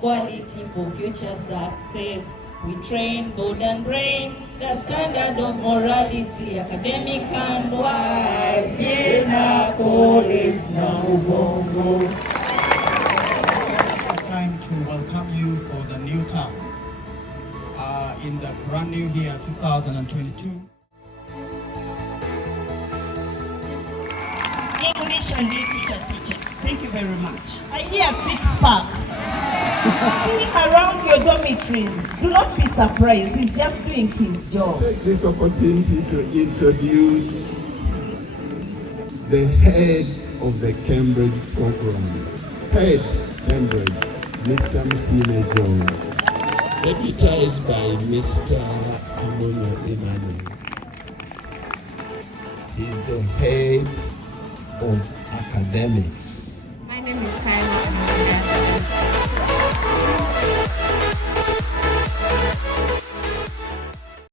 quality for future success. We train board and brain, the standard of morality, academic and wide. Vienna College Namugongo. It's time to welcome you for the new term in the brand new year 2022. English and literature teacher, thank you very much. I hear six-pack. Being around your dormitories, do not be surprised, he's just doing his job. Take this opportunity to introduce the head of the Cambridge program. Head Cambridge, Mr. Msine Jones. Deputized by Mr. Amono Imani. He's the head of academics.